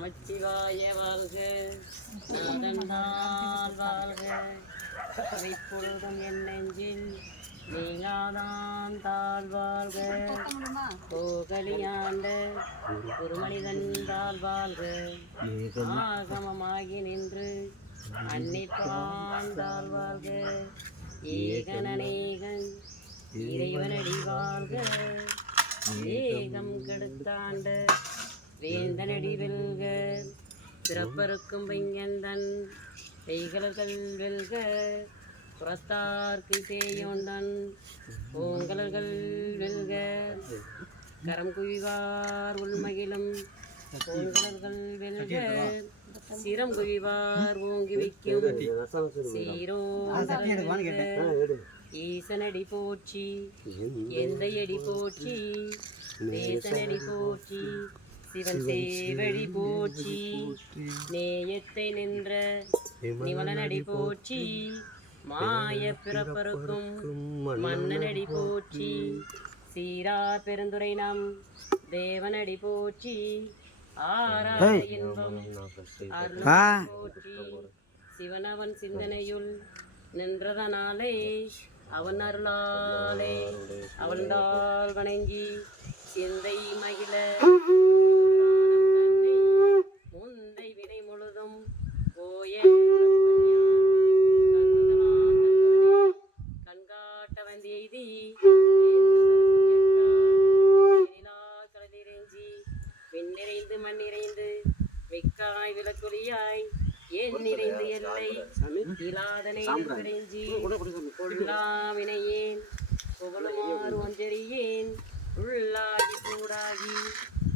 நமச்சிவாய வாழ்க, நாதந்தாள் வாழ்க, இப்பொழுதும் என் நெஞ்சில் நீங்காதான் தாழ்வாழ்க, கோகலியாண்ட குருமனிதன் தாழ்வாழ்க, ஆகமமாகி நின்று அன்னிப்பான் தாழ்வாழ்க, ஏகனேகன் இறைவனடி வாழ்க, ஏகம் கெடுத்தாண்ட வேந்தனடி வெல்க, பிறப்பருக்கும் பையந்தன் பெய்கலர்கள் வெல்க, புறத்தார்க்கு சேயோண்டன் ஓங்கலர்கள் வெல்க, கரம் குவிவார் உள்மகிழும் ஓங்கலர்கள் வெல்க, சிரம் குவிவார் ஓங்கி வைக்கும் சீரோ ஈசனடி போற்றி, எந்த அடி போற்றி, தேசனடி போற்றி, சிவன் சேவடி போற்றி, நேயத்தை நின்ற நிவலனடி போற்றி, மாய பிறப்பருக்கும் மன்னனடி போற்றி, சீரா பெருந்துரை நம் தேவனடி போற்றி, ஆராத இன்பம் போற்றி, சிவனவன் சிந்தனையுள் நின்றதனாலே அவன் அருளாலே அவன்தாள் வணங்கி சிந்தை மகிழ முந்தை வினை முழுதும் போய கண்காட்ட வந்தெய்தி கடலிறைஞ்சி விண்ணிறைந்து மண்ணிறைந்து மிக்காய் விளக்குலியாய் என் நிறைந்து எல்லை இலாதனை நிறைஞ்சி கொள்ளாவினையேன் புகழுமாறு ஒன்றறியேன், உள்ளாகி கூடாகி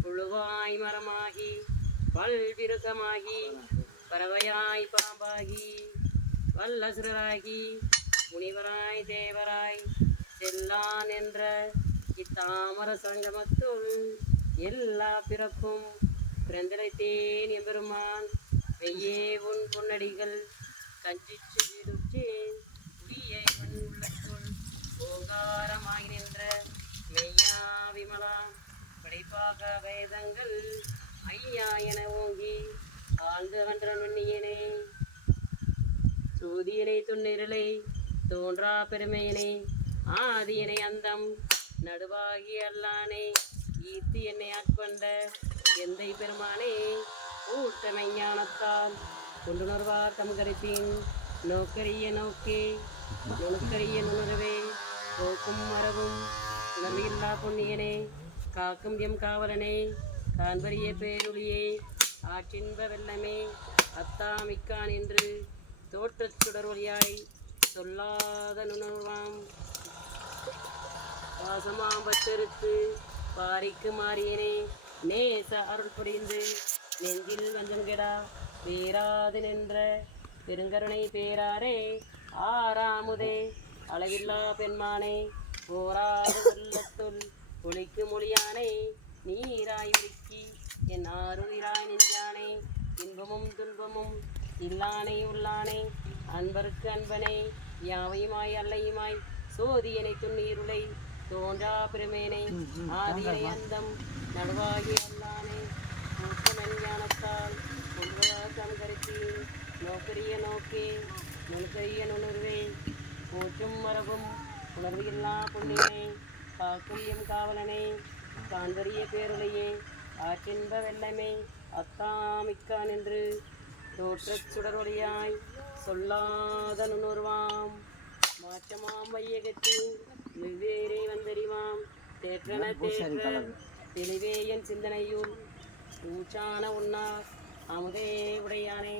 புழுவாய் மரமாகி பல்விருகமாகி பறவையாய் பாம்பாகி வல்லசுரராகி முனிவராய் தேவராய் செல்லான் என்ற இத்தாமர சங்கமத்துள் எல்லா பிறப்பும் பிறந்திழைத்தேன் எம்பெருமான், மெய்யே உன் பொன்னடிகள் கஞ்சிச்சு வீடுற்றேன், உயியை உன் உள்ளத்துள் ஓங்காரமாகி நின்ற மெய்யா விமலா படைப்பாக வேதங்கள் ஐயா என ஓங்கி ஆழ்ந்து வென்ற நுண்ணியனே, சூதியனை துண்ணிரலை தோன்றா பெருமையனே, ஆதியனை அந்தம் நடுவாகி அல்லானே, ஈர்த்து என்னை ஆட்கொண்ட எந்தை பெருமானே, ஊட்டமை ஞானத்தால் கொண்டுணர்வார் தம் கருத்தின் நோக்கரிய நோக்கே நுணுக்கரிய நுணர்வே, போக்கும் மரபும் உணர்வில்லா பொன்னியனே, காக்கும் எம் காவலனே, காண்பரிய பேருளியே, ஆற்றின்ப வெள்ளமே, அத்தாமிக்கான் என்று தோற்றச் சுடரொளியாய் சொல்லாத நுணர்வாம் பாசமாம்பட்டெடுத்து பாரிக்கு மாறியனே, நேச அருள் புரிந்து நெஞ்சில் வஞ்சம் கெடா பேராது நின்ற பெருங்கருணை பேராரே, ஆறாமுதே அளவில்லா பெண்மானே, போராது வெள்ளத்துள் ஒளிக்கு மொழியானே, நீராய் விக்கி என் ஆறுயிராய் நெஞ்சானே, இன்பமும் துன்பமும் இல்லானே உள்ளானே, அன்பருக்கு அன்பனே, யாவையுமாய் அல்லையுமாய் சோதியனை துண்ணீருளை தோன்றா பெருமேனை, ஆதியனை அந்தம் நடுவாகி அல்லானே, ஊக்கமென் ஞானத்தால் கொள்வதால் தம் கருத்தின் நோக்கரிய நோக்கே நுணுக்கரிய நுணர்வே, போற்றும் மரபும் உணர்வு இல்லா புண்ணியனே, காக்கும் எம் காவலனே, காண்பரிய பேருளையே, ஆற்றின்ப வெள்ளமே, அத்தாமிக்கான் என்று தோற்றச் சுடரொளியாய் சொல்லாத நுணர்வாம் மாற்றமாம் வையகத்தின் வெவ்வேறே வந்தறிவாம், தேற்றன தேற்ற தெளிவே என் சிந்தனையுள் ஊச்சான உண்ணார் அமுதே உடையானே,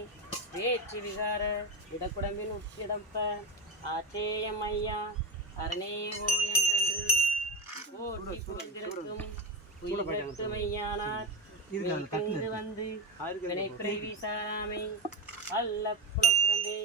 வேற்றி விகார இடக்குடம்பின் உச்சிடப்ப ஆற்றேயம் ஐயா அரணே ஓ என்றென்று போற்றி புகழ்ந்திருக்கும் உயிர்த்து மையானார் இங்கு வந்து வினைப்பிறவி சாராமை அல்ல புலக்குறந்தே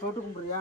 தொட்டு கும்பிட்றியா?